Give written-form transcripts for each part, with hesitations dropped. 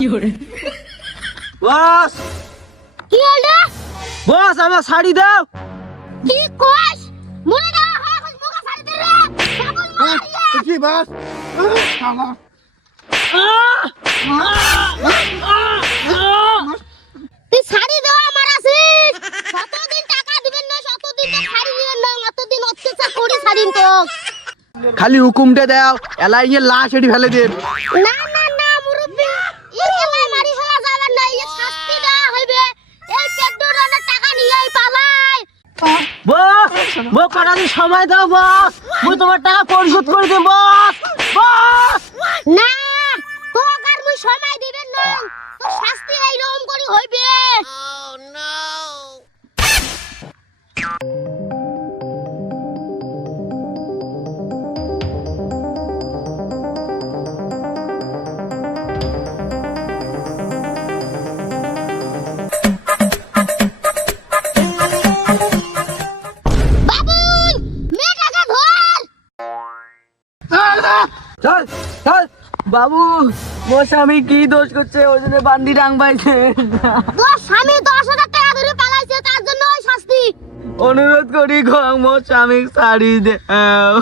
বস কি হলো? বস আমার শাড়ি দাও। কি কইস? মনে না হয় এখন মুখে শাড়ি দে রে। বাবুল মারিয়া। কি বাস তুই শাড়ি দেওয়া আমার আছিস। কতদিন টাকা দিবেন না, কতদিন তো শাড়ি দিবেন না, কতদিন অত্যাচার করি শাড়ি তো। খালি হুকুমটা দাও, এলাই নিয়ে লাশ এটি ফেলে দেব। না না না মুরব্বি, এই এলাই মারি ফেলা যাবে না, এই শাস্তি দেওয়া হইবে। এই পেট্রোলের টাকা নিয়ে পালাই। বস বস কটা দিন সময় দাও বস, মুই তোমার টাকা পরিশোধ করে দেব বস। বস না, তোকে আর মুই সময় দিবেন না, তো শাস্তি এইরকম করে হইবে। বাবুল, মেয়েটাকে ধর। চল চল বাবু, মোর স্বামী কি দোষ করছে ওই জন্য বান্দি ডাং পাইছে। তোর স্বামী 10,000 টাকা ধরে পালাইছে, তার জন্য ওই শাস্তি। অনুরোধ করি গো মোর স্বামী শাড়ি দাও।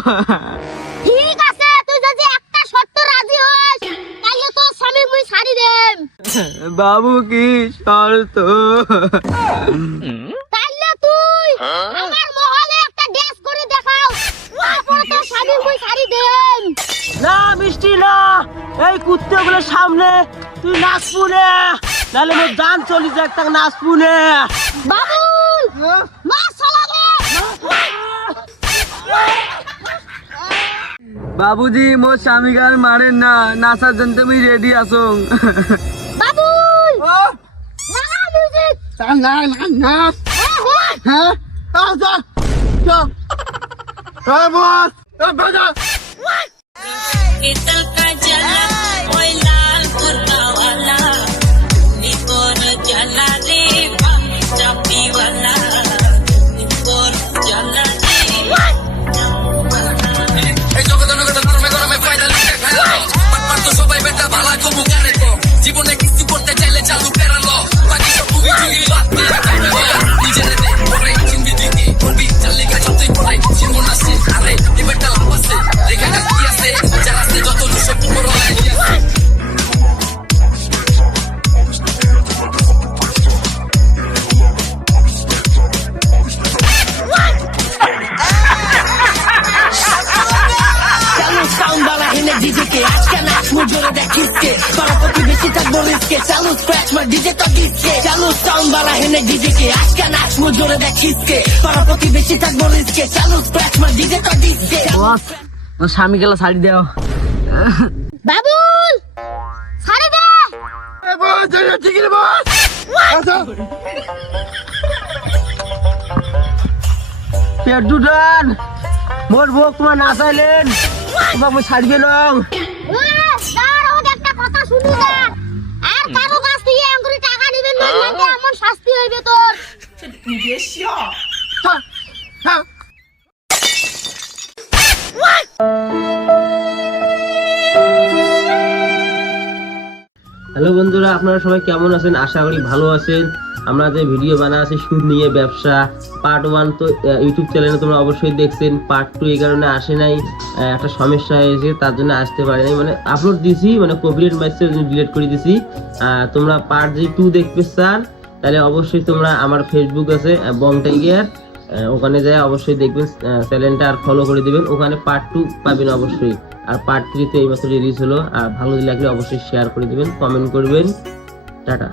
ঠিক আছে, তুই যদি একটা শর্ত রাজি হস, তাহলে তোর স্বামী মুই ছাড়ি দেম। বাবু কি শর্ত? তাহলে তুই আমার মহলে একটা ড্যান্স করে দেখাও, তারপর তোর স্বামী মুই ছাড়ি দেম। না মিষ্টি না, এই কুত্তেগুলোর সামনে তুই নাচবু না, নাহলে মোর জান চলি যায়, একটা নাচবু না। বাবুল, মাছ চালাবে। বাবুজি মোর স্বামী গার মারেন না, নাচার জন্য তুমি রেডি আছো? বাবুল, লাগা মিউজিক। না না না হ্যাঁ, হ্যাঁ যা যা বস বাজা इतल का जला ओए लाल कुर्ता वाला निकोर जला रे चापी वाला निकोर जला रे এই জগতের নগরে গরমে গরমে ফায়দা লুটে ফেলো পাটপাট তো সবাই বেটা ভালা কমু গানে তো জীবনে কিছু করতে চাইলে চালু ফেরালো বাকি সব মুভি চুগি বাদ দিয়ে খাইবে নিজের দে পরে চিন্দি দিকে করবি চাললে গা যতই পড়ে জীবন আসে আরে এই বেটা লাভ আছে রেখা কি আছে যারা আছে যত সব উপর লাই আছে चालू साउंड वाला हिने डीजे के आज का नाच मुझे देख किसके परपति बेची तक बोल इसके चालू स्क्रैच में डीजे तो किसके चालू साउंड वाला हिने डीजे के आज का नाच मुझे देख किसके परपति बेची तक बोल इसके चालू स्क्रैच में डीजे तो किसके বস মোর স্বামী গেলা শাড়ি দাও। বাবুল, ছাড়ি দে। বস ঠিক আছে বস আচ্ছা পেটুডান মোর বউ তোমার নাচাইলেন, তোমার মই ছাড়বে না। তার ওদের একটা কথা শুনি না, আর কারো কাছ থেকে এমন টাকা নিবেন না, নাকি এমন শাস্তি হইবে তোর। হ্যাঁ হ্যালো বন্ধুরা, আপনারা সবাই কেমন আছেন? আশা করি ভালো আছেন। আমরা যে ভিডিও বানাচ্ছি সুদ নিয়ে ব্যবসা, পার্ট 1 তো ইউটিউব চ্যানেলে তোমরা অবশ্যই দেখছেন। পার্ট 2 এই কারণে আসে নাই, একটা সমস্যা হয়েছে, তার জন্য আসতে পারি নাই। মানে আপলোড দিছি, মানে কপিরাইট মাইসে ডিলিট করে দিছি। তোমরা পার্ট 2 দেখতে চান তাহলে অবশ্যই তোমরা আমার ফেসবুক আছে বং টাইগার, ওখানে যায় অবশ্যই দেখবেন, চ্যানেলটা আর ফলো করে দিবেন। ওখানে পার্ট 2 পাবেন অবশ্যই। আর পার্ট 3 তো এইমাত্র রিলিজ হলো। আর ভালো লাগলে অবশ্যই শেয়ার করে দিবেন, কমেন্ট করবেন। টাটা।